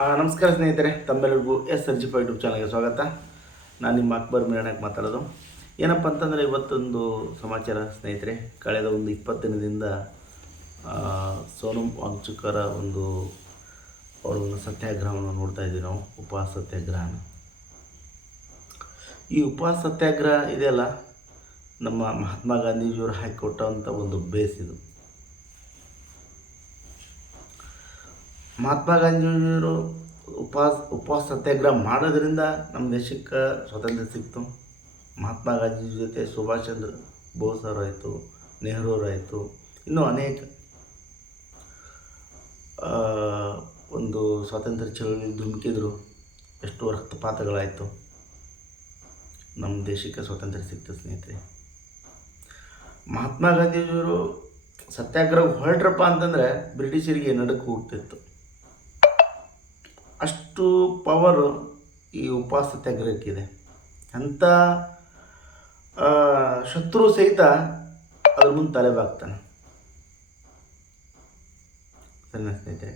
ನಮಸ್ಕಾರ ಸ್ನೇಹಿತರೆ, ತಮ್ಮೆಲ್ಲರಿಗೂ SRG5 ಯೂಟ್ಯೂಬ್ ಚಾನಲ್ಗೆ ಸ್ವಾಗತ. ನಾನು ನಿಮ್ಮ ಅಕ್ಬರ್ ಮೀರಣ್ಣಕ್ಕೆ ಮಾತಾಡೋದು. ಏನಪ್ಪ ಅಂತಂದರೆ ಇವತ್ತೊಂದು ಸಮಾಚಾರ ಸ್ನೇಹಿತರೆ. ಕಳೆದ ಒಂದು 20 ದಿನದಿಂದ ಸೋನಮ್ ವಾಂಗ್ಚುಕರ ಅವರ ಒಂದು ಸತ್ಯಾಗ್ರಹವನ್ನು ನೋಡ್ತಾ ಇದ್ದೀವಿ ನಾವು, ಉಪವಾಸ ಸತ್ಯಾಗ್ರಹನ. ಈ ಉಪವಾಸ ಸತ್ಯಾಗ್ರಹ ಇದೆಯಲ್ಲ, ನಮ್ಮ ಮಹಾತ್ಮ ಗಾಂಧೀಜಿಯವರು ಹಾಕಿಕೊಟ್ಟಂಥ ಒಂದು ಬೇಸ್ ಇದು. ಮಹಾತ್ಮ ಗಾಂಧೀಜಿಯವರು ಉಪವಾಸ ಸತ್ಯಾಗ್ರಹ ಮಾಡೋದ್ರಿಂದ ನಮ್ಮ ದೇಶಕ್ಕೆ ಸ್ವಾತಂತ್ರ್ಯ ಸಿಕ್ತು. ಮಹಾತ್ಮ ಗಾಂಧೀಜಿ ಜೊತೆ ಸುಭಾಷ್ ಚಂದ್ರ ಬೋಸ್ ಅವರಾಯಿತು, ನೆಹರು ಅವರಾಯಿತು, ಇನ್ನೂ ಅನೇಕ ಒಂದು ಸ್ವಾತಂತ್ರ್ಯ ಚಳವಳಿ ಧುಮುಕಿದ್ರು. ಎಷ್ಟು ರಕ್ತಪಾತಗಳಾಯಿತು, ನಮ್ಮ ದೇಶಕ್ಕೆ ಸ್ವಾತಂತ್ರ್ಯ ಸಿಕ್ತು ಸ್ನೇಹಿತರೆ. ಮಹಾತ್ಮ ಗಾಂಧೀಜಿಯವರು ಸತ್ಯಾಗ್ರಹ ಹೊರಟ್ರಪ್ಪ ಅಂತಂದರೆ ಬ್ರಿಟಿಷರಿಗೆ ನಡುಕು ಹುಟ್ಟಿತ್ತು. ಅಷ್ಟು ಪವರು ಈ ಉಪವಾಸ ಸತ್ಯಾಗ್ರಹಕ್ಕಿದೆ. ಅಂಥ ಶತ್ರು ಸಹಿತ ಅದ್ರ ಮುಂದೆ ತಲೆಬಾಗ್ತಾನೆ. ಸಣ್ಣ ಸ್ನೇಹಿತರೆ,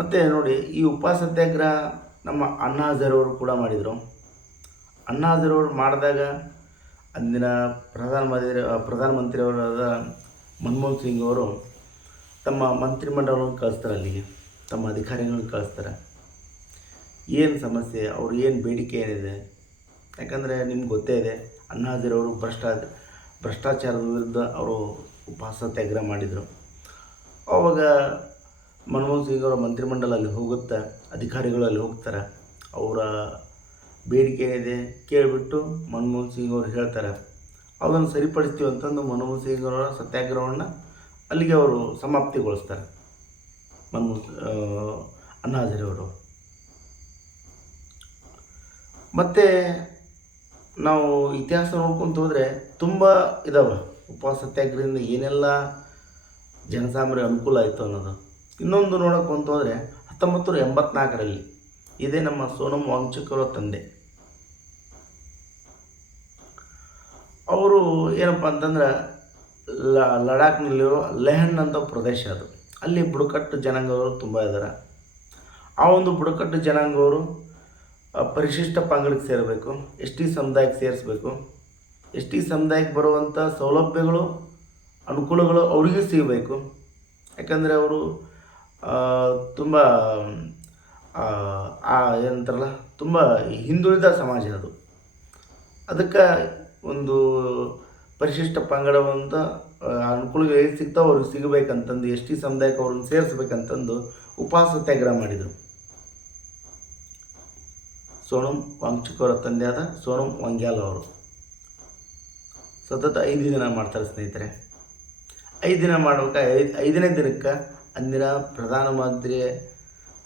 ಮತ್ತು ನೋಡಿ, ಈ ಉಪವಾಸ ಸತ್ಯಾಗ್ರಹ ನಮ್ಮ ಅಣ್ಣಾ ಹಜಾರೆಯವರು ಕೂಡ ಮಾಡಿದರು. ಅಣ್ಣಾ ಹಜಾರೆಯವರು ಮಾಡಿದಾಗ ಅಂದಿನ ಪ್ರಧಾನಮಂತ್ರಿಯವರಾದ ಮನಮೋಹನ್ ಸಿಂಗ್ ಅವರು ತಮ್ಮ ಮಂತ್ರಿಮಂಡಲವನ್ನು ಕಳಿಸ್ತಾರೆ, ಅಲ್ಲಿಗೆ ತಮ್ಮ ಅಧಿಕಾರಿಗಳನ್ನು ಕಳಿಸ್ತಾರೆ. ಏನು ಸಮಸ್ಯೆ, ಅವ್ರು ಏನು ಬೇಡಿಕೆ ಏನಿದೆ. ಯಾಕಂದರೆ ನಿಮ್ಗೆ ಗೊತ್ತೇ ಇದೆ, ಅಣ್ಣಾ ಹಜಾರೆಯವರು ಭ್ರಷ್ಟಾಚಾರದ ವಿರುದ್ಧ ಅವರು ಉಪವಾಸ ಸತ್ಯಾಗ್ರಹ ಮಾಡಿದರು. ಆವಾಗ ಮನಮೋಹನ್ ಸಿಂಗ್ ಅವರ ಮಂತ್ರಿಮಂಡಲ ಅಲ್ಲಿ ಹೋಗುತ್ತೆ, ಅಧಿಕಾರಿಗಳು ಅಲ್ಲಿ ಹೋಗ್ತಾರೆ. ಅವರ ಬೇಡಿಕೆ ಏನಿದೆ ಕೇಳಿಬಿಟ್ಟು ಮನಮೋಹನ್ ಸಿಂಗ್ ಅವರು ಹೇಳ್ತಾರೆ, ಅದನ್ನು ಸರಿಪಡಿಸ್ತೀವಿ ಅಂತಂದು ಮನಮೋಹನ್ ಸಿಂಗ್ ಅವರ ಸತ್ಯಾಗ್ರಹವನ್ನು ಅಲ್ಲಿಗೆ ಅವರು ಸಮಾಪ್ತಿಗೊಳಿಸ್ತಾರೆ. ಅಣ್ಣಾ ಹಜಾರೆಯವರು. ಮತ್ತು ನಾವು ಇತಿಹಾಸ ನೋಡ್ಕೊತ ಹೋದರೆ ತುಂಬ ಇದ್ದಾವೆ, ಉಪವಾಸ ಸತ್ಯಾಗ್ರಹದಿಂದ ಏನೆಲ್ಲ ಜನಸಾಮಾನ್ಯರಿಗೆ ಅನುಕೂಲ ಆಯಿತು ಅನ್ನೋದು. ಇನ್ನೊಂದು ನೋಡೋಕೆ ಹೋದರೆ 1984ರಲ್ಲಿ ಇದೇ ನಮ್ಮ ಸೋನಮ್ ವಾಂಗ್ಚುಕ್ ತಂದೆ. ಅವರು ಏನಪ್ಪ ಅಂತಂದ್ರೆ ಲಡಾಖ್ನಲ್ಲಿರೋ ಲೆಹನ್ ಅಂತ ಪ್ರದೇಶ ಅದು. ಅಲ್ಲಿ ಬುಡಕಟ್ಟು ಜನಾಂಗವರು ತುಂಬ ಇದ್ದಾರೆ. ಆ ಒಂದು ಬುಡಕಟ್ಟು ಜನಾಂಗವರು ಪರಿಶಿಷ್ಟ ಪಂಗಡಕ್ಕೆ ಸೇರಬೇಕು, ST ಸಮುದಾಯಕ್ಕೆ ಸೇರಿಸ್ಬೇಕು. ST ಸಮುದಾಯಕ್ಕೆ ಬರುವಂಥ ಸೌಲಭ್ಯಗಳು, ಅನುಕೂಲಗಳು ಅವರಿಗೂ ಸಿಗಬೇಕು. ಯಾಕಂದರೆ ಅವರು ತುಂಬ ಏನಂತಾರಲ್ಲ, ತುಂಬ ಹಿಂದುಳಿದ ಸಮಾಜ ಅದು. ಅದಕ್ಕೆ ಒಂದು ಪರಿಶಿಷ್ಟ ಪಂಗಡವಂತ ಅನುಕೂಲಗಳು ಏನು ಸಿಗ್ತಾವೆ ಅವ್ರಿಗೆ ಸಿಗಬೇಕಂತಂದು ST ಸಮುದಾಯಕ್ಕೆ ಅವ್ರನ್ನ ಸೇರಿಸ್ಬೇಕಂತಂದು ಉಪವಾಸ ಸತ್ಯಾಗ್ರಹ ಮಾಡಿದರು. ಸೋನಮ್ ವಾಂಗ್ಚುಕ್ ಅವರ ತಂದೆಯಾದ ಸೋನಮ್ ವಾಂಗ್ಯಾಲ್ ಅವರು ಸತತ 5 ದಿನ ಮಾಡ್ತಾರೆ ಸ್ನೇಹಿತರೆ. 5 ದಿನ ಮಾಡ್ಬೇಕಾದ್ರೆ 5ನೇ ದಿನಕ್ಕೆ ಅಂದಿನ ಪ್ರಧಾನಮಂತ್ರಿ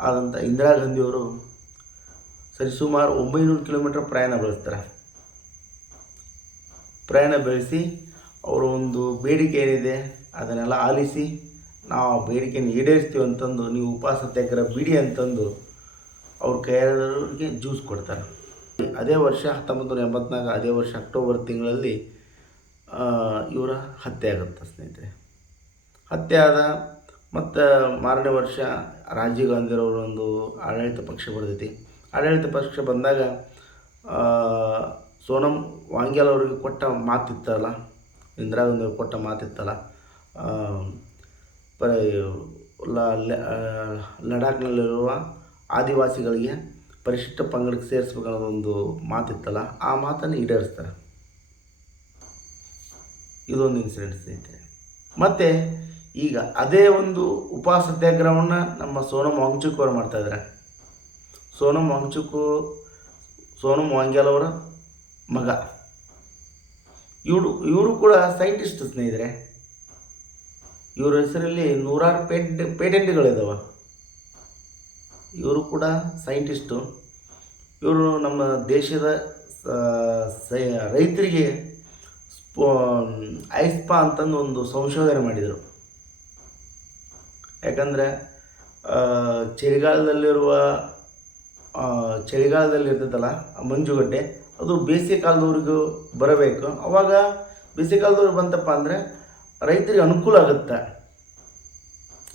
ಆದಂಥ ಇಂದಿರಾ ಗಾಂಧಿಯವರು ಸರಿಸುಮಾರು 900 ಕಿಲೋಮೀಟರ್ ಪ್ರಯಾಣ ಬೆಳೆಸ್ತಾರೆ. ಪ್ರಯಾಣ ಬೆಳೆಸಿ ಅವರ ಒಂದು ಬೇಡಿಕೆ ಏನಿದೆ ಅದನ್ನೆಲ್ಲ ಆಲಿಸಿ, ನಾವು ಆ ಬೇಡಿಕೆಯನ್ನು ಈಡೇರಿಸ್ತೀವಿ ಅಂತಂದು ನೀವು ಉಪವಾಸ ಸತ್ಯಾಗ್ರಹ ಬಿಡಿ ಅಂತಂದು ಅವ್ರ ಕೈಯಾರರಿಗೆ ಜ್ಯೂಸ್ ಕೊಡ್ತಾರೆ. ಅದೇ ವರ್ಷ 1984, ಅದೇ ವರ್ಷ ಅಕ್ಟೋಬರ್ ತಿಂಗಳಲ್ಲಿ ಇವರ ಹತ್ಯೆ ಆಗುತ್ತೆ ಸ್ನೇಹಿತರೆ. ಹತ್ಯೆ ಆದ ಮತ್ತು ಮಾರನೇ ವರ್ಷ ರಾಜೀವ್ ಗಾಂಧಿರವರೊಂದು ಆಡಳಿತ ಪಕ್ಷ ಬರ್ತೈತಿ. ಆಡಳಿತ ಪಕ್ಷ ಬಂದಾಗ ಸೋನಮ್ ವಾಂಗ್ಯಾಲ್ ಅವರಿಗೆ ಕೊಟ್ಟ ಮಾತಿತ್ತಲ್ಲ, ಇಂದಿರಾ ಗಾಂಧಿ ಅವ್ರಿಗೆ ಕೊಟ್ಟ ಮಾತಿತ್ತಲ್ಲ, ಲಡಾಖ್ನಲ್ಲಿರುವ ಆದಿವಾಸಿಗಳಿಗೆ ಪರಿಶಿಷ್ಟ ಪಂಗಡಕ್ಕೆ ಸೇರಿಸ್ಬೇಕನ್ನೋದೊಂದು ಮಾತಿತ್ತಲ್ಲ, ಆ ಮಾತನ್ನು ಈಡೇರಿಸ್ತಾರೆ. ಇದೊಂದು ಇನ್ಸಿಡೆಂಟ್ ಸ್ನೇಹಿತರೆ. ಮತ್ತು ಈಗ ಅದೇ ಒಂದು ಉಪವಾಸ ಸತ್ಯಾಗ್ರಹವನ್ನು ನಮ್ಮ ಸೋನಮ್ ವಾಂಗ್ಚುಕ್ ಅವರು ಮಾಡ್ತಾಯಿದ್ದಾರೆ. ಸೋನಮ್ ವಾಂಗ್ಯಾಲ್ ಅವರ ಮಗ. ಇವರು ಕೂಡ ಸೈಂಟಿಸ್ಟ್ ಸ್ನೇಹಿತರೆ. ಇವರ ಹೆಸರಲ್ಲಿ 100 ಪೇಟೆಂಟ್ಗಳಿದ್ದಾವೆ. ಇವರು ಕೂಡ ಸೈಂಟಿಸ್ಟು. ಇವರು ನಮ್ಮ ದೇಶದ ರೈತರಿಗೆ ಐಸ್ಪಾ ಅಂತಂದು ಒಂದು ಸಂಶೋಧನೆ ಮಾಡಿದರು. ಯಾಕಂದರೆ ಚಳಿಗಾಲದಲ್ಲಿರ್ತೈತಲ್ಲ ಮಂಜುಗಡ್ಡೆ, ಅದು ಬೇಸಿಗೆ ಕಾಲದವ್ರಿಗೂ ಬರಬೇಕು. ಆವಾಗ ಬೇಸಿಗೆ ಕಾಲದವ್ರಿಗೆ ಬಂತಪ್ಪ ಅಂದರೆ ರೈತರಿಗೆ ಅನುಕೂಲ ಆಗುತ್ತೆ.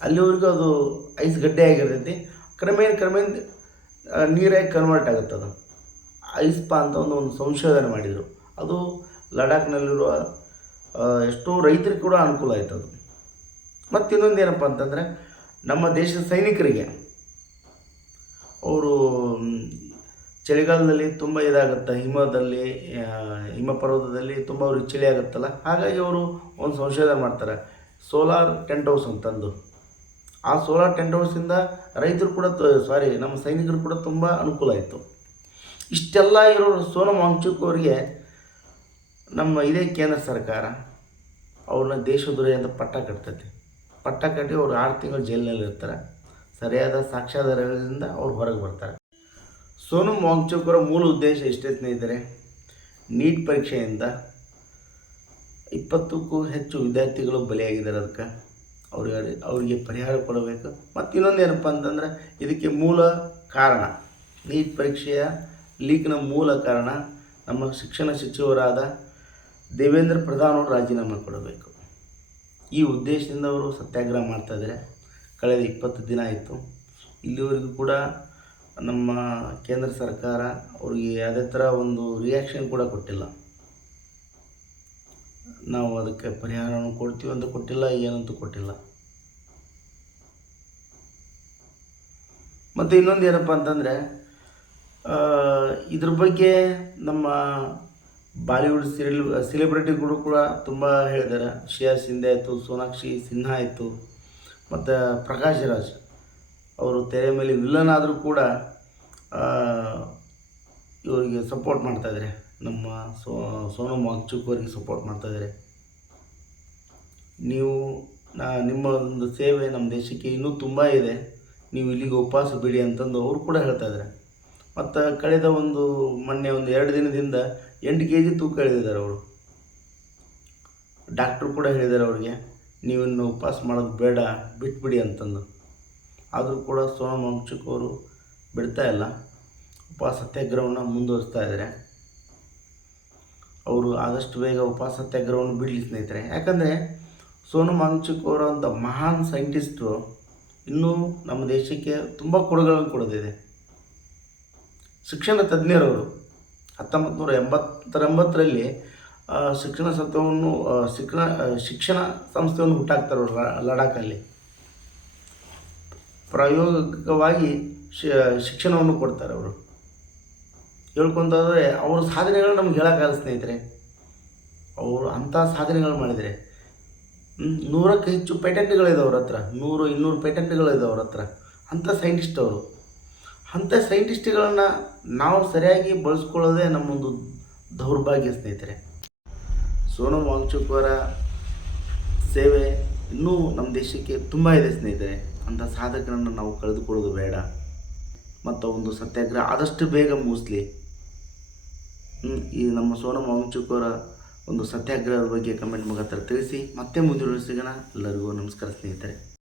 ಅಲ್ಲಿವರೆಗೂ ಅದು ಐಸ್ ಗಡ್ಡೆ ಆಗಿರ್ತೈತಿ. ಕ್ರಮೇಣ ನೀರಾಗಿ ಕನ್ವರ್ಟ್ ಆಗುತ್ತೆ. ಅದು ಐಸ್ಪಾ ಅಂತ ಒಂದು ಸಂಶೋಧನೆ ಮಾಡಿದರು. ಅದು ಲಡಾಖ್ನಲ್ಲಿರುವ ಎಷ್ಟೋ ರೈತರಿಗೆ ಕೂಡ ಅನುಕೂಲ ಆಯ್ತು ಅದು. ಮತ್ತು ಇನ್ನೊಂದು ಏನಪ್ಪ ಅಂತಂದರೆ, ನಮ್ಮ ದೇಶದ ಸೈನಿಕರಿಗೆ ಅವರು ಚಳಿಗಾಲದಲ್ಲಿ ತುಂಬ ಇದಾಗುತ್ತೆ, ಹಿಮ ಪರ್ವತದಲ್ಲಿ ತುಂಬ ಅವ್ರಿಗೆ ಚಳಿ ಆಗುತ್ತಲ್ಲ, ಹಾಗಾಗಿ ಅವರು ಒಂದು ಸಂಶೋಧನೆ ಮಾಡ್ತಾರೆ, ಸೋಲಾರ್ ಟೆಂಟ್ ಹೌಸ್ ಅಂತಂದು. ಆ ಸೋಲಾರ್ ಟೆಂಟ್ ಹೌಸಿಂದ ರೈತರು ಕೂಡ ನಮ್ಮ ಸೈನಿಕರು ಕೂಡ ತುಂಬ ಅನುಕೂಲ ಆಯಿತು. ಇಷ್ಟೆಲ್ಲ ಇರೋ ಸೋನಮ್ ವಾಂಗ್ಚುಕ್ ಅವರಿಗೆ ನಮ್ಮ ಇದೇ ಕೇಂದ್ರ ಸರ್ಕಾರ ಅವ್ರನ್ನ ದೇಶದ್ರೋಹಿ ಅಂತ ಪಟ್ಟ ಕಟ್ಟಿ ಅವ್ರು 6 ತಿಂಗಳು ಜೈಲಿನಲ್ಲಿ ಇರ್ತಾರೆ. ಸರಿಯಾದ ಸಾಕ್ಷ್ಯಾಧಾರಗಳಿಂದ ಅವ್ರು ಹೊರಗೆ ಬರ್ತಾರೆ. ಸೋನಮ್ ವಾಂಗ್ಚುಕ್ ಅವರ ಮೂಲ ಉದ್ದೇಶ ಇಷ್ಟೇ ಸ್ನೇಹಿತರೆ, ನೀಟ್ ಪರೀಕ್ಷೆಯಿಂದ 20ಕ್ಕೂ ಹೆಚ್ಚು ವಿದ್ಯಾರ್ಥಿಗಳು ಬಲಿಯಾಗಿದ್ದಾರೆ. ಅದಕ್ಕೆ ಅವರಿಗೆ ಪರಿಹಾರ ಕೊಡಬೇಕು. ಮತ್ತು ಇನ್ನೊಂದು ಏನಪ್ಪ ಅಂತಂದರೆ, ಇದಕ್ಕೆ ಮೂಲ ಕಾರಣ, ನೀಟ್ ಪರೀಕ್ಷೆಯ ಲೀಕ್ನ ಮೂಲ ಕಾರಣ ನಮ್ಮ ಶಿಕ್ಷಣ ಸಚಿವರಾದ ದೇವೇಂದ್ರ ಪ್ರಧಾನ್ ಅವರು ರಾಜೀನಾಮೆ ಕೊಡಬೇಕು. ಈ ಉದ್ದೇಶದಿಂದ ಅವರು ಸತ್ಯಾಗ್ರಹ ಮಾಡ್ತಾಯಿದ್ದಾರೆ. ಕಳೆದ 20 ದಿನ ಆಯಿತು. ಇಲ್ಲಿವರೆಗೂ ಕೂಡ ನಮ್ಮ ಕೇಂದ್ರ ಸರ್ಕಾರ ಅವ್ರಿಗೆ ಯಾವುದೇ ಥರ ಒಂದು ರಿಯಾಕ್ಷನ್ ಕೂಡ ಕೊಟ್ಟಿಲ್ಲ. ನಾವು ಅದಕ್ಕೆ ಪರಿಹಾರವನ್ನು ಕೊಡ್ತೀವಿ ಅಂತ ಕೊಟ್ಟಿಲ್ಲ, ಏನಂತೂ ಕೊಟ್ಟಿಲ್ಲ. ಮತ್ತು ಇನ್ನೊಂದು ಏನಪ್ಪ ಅಂತಂದರೆ, ಇದ್ರ ಬಗ್ಗೆ ನಮ್ಮ ಬಾಲಿವುಡ್ ಸೆಲೆಬ್ರಿಟಿಗಳು ಕೂಡ ತುಂಬ ಹೇಳಿದ್ದಾರೆ. ಶ್ರೇಯಾ ಶಿಂದೆ ಆಯಿತು, ಸೋನಾಕ್ಷಿ ಸಿನ್ಹಾ ಆಯಿತು, ಮತ್ತು ಪ್ರಕಾಶ್ ರಾಜ್ ಅವರು ತೆರೆ ಮೇಲೆ ವಿಲನ್ ಆದರೂ ಕೂಡ ಇವರಿಗೆ ಸಪೋರ್ಟ್ ಮಾಡ್ತಾಯಿದ್ದಾರೆ. ನಮ್ಮ ಸೋನಮ್ ವಾಂಗ್ಚುಕ್ ಅವರಿಗೆ ಸಪೋರ್ಟ್ ಮಾಡ್ತಾಯಿದ್ದಾರೆ. ನಿಮ್ಮ ಒಂದು ಸೇವೆ ನಮ್ಮ ದೇಶಕ್ಕೆ ಇನ್ನೂ ತುಂಬ ಇದೆ, ನೀವು ಇಲ್ಲಿಗೆ ಉಪವಾಸ ಬಿಡಿ ಅಂತಂದು ಅವರು ಕೂಡ ಹೇಳ್ತಾಯಿದ್ದಾರೆ. ಮತ್ತು ಕಳೆದ ಮೊನ್ನೆ 2 ದಿನದಿಂದ 8 kg ತೂಕ ಇಳಿದಿದ್ದಾರೆ ಅವರು. ಡಾಕ್ಟ್ರು ಕೂಡ ಹೇಳಿದ್ದಾರೆ ಅವ್ರಿಗೆ, ನೀವಿನ್ನು ಉಪವಾಸ ಮಾಡೋದು ಬೇಡ, ಬಿಟ್ಬಿಡಿ ಅಂತಂದು. ಆದರೂ ಕೂಡ ಸೋನಮ್ ವಾಂಗ್ಚುಕ್ ಅವರು ಬಿಡ್ತಾ ಇಲ್ಲ, ಉಪವಾಸ ಸತ್ಯಾಗ್ರಹವನ್ನು ಮುಂದುವರಿಸ್ತಾ ಇದ್ದಾರೆ. ಅವರು ಆದಷ್ಟು ಬೇಗ ಉಪವಾಸ ಸತ್ಯಾಗ್ರಹವನ್ನು ಬಿಡಲಿ ಸ್ನೇಹಿತರೆ. ಯಾಕಂದರೆ ಸೋನಮ್ ವಾಂಗ್ಚುಕ್ ಅವರಂಥ ಮಹಾನ್ ಸೈಂಟಿಸ್ಟರು ಇನ್ನೂ ನಮ್ಮ ದೇಶಕ್ಕೆ ತುಂಬ ಕೊಡುಗೆಗಳನ್ನು ಕೊಡೋದಿದೆ. ಶಿಕ್ಷಣ ತಜ್ಞರವರು 1989ರಲ್ಲಿ ಶಿಕ್ಷಣ ಸಂಸ್ಥೆಯನ್ನು ಹುಟ್ಟಾಕ್ತಾರೆ ಲಡಾಖಲ್ಲಿ. ಪ್ರಾಯೋಗಿಕವಾಗಿ ಶಿಕ್ಷಣವನ್ನು ಕೊಡ್ತಾರೆ ಅವರು. ಹೇಳ್ಕೊಂತಾದರೆ ಅವ್ರ ಸಾಧನೆಗಳು ನಮ್ಗೆ ಹೇಳೋಕ್ಕಾಗಲ್ಲ ಸ್ನೇಹಿತರೆ. ಅವರು ಅಂಥ ಸಾಧನೆಗಳು ಮಾಡಿದರೆ 100ಕ್ಕೂ ಹೆಚ್ಚು ಪೇಟೆಂಟ್ಗಳಿದೆ ಅವ್ರ ಹತ್ರ, 100-200 ಪೇಟೆಂಟ್ಗಳಿದೆ ಅವ್ರ ಹತ್ರ. ಅಂಥ ಸೈಂಟಿಸ್ಟ್ ಅವರು. ಅಂಥ ಸೈಂಟಿಸ್ಟ್ಗಳನ್ನು ನಾವು ಸರಿಯಾಗಿ ಬಳಸ್ಕೊಳ್ಳೋದೇ ನಮ್ಮೊಂದು ದೌರ್ಭಾಗ್ಯ ಸ್ನೇಹಿತರೆ. ಸೋನಮ್ ವಾಂಗ್ಚುಕ್ ಅವರ ಸೇವೆ ಇನ್ನೂ ನಮ್ಮ ದೇಶಕ್ಕೆ ತುಂಬ ಇದೆ ಸ್ನೇಹಿತರೆ. ಅಂಥ ಸಾಧಕರನ್ನು ನಾವು ಕಳೆದುಕೊಳ್ಳೋದು ಬೇಡ. ಮತ್ತು ಒಂದು ಸತ್ಯಾಗ್ರಹ ಆದಷ್ಟು ಬೇಗ ಮುಗಿಸ್ಲಿ. ಈ ನಮ್ಮ ಸೋನಮ್ ವಾಂಗ್ಚುಕ್ ಅವರ ಒಂದು ಸತ್ಯಾಗ್ರಹದ ಬಗ್ಗೆ ಕಮೆಂಟ್ ಮುಖಾಂತರ ತಿಳಿಸಿ. ಮತ್ತೆ ಮುಂದಿನ ಸಿಗೋಣ. ಎಲ್ಲರಿಗೂ ನಮಸ್ಕಾರ ಸ್ನೇಹಿತರೆ.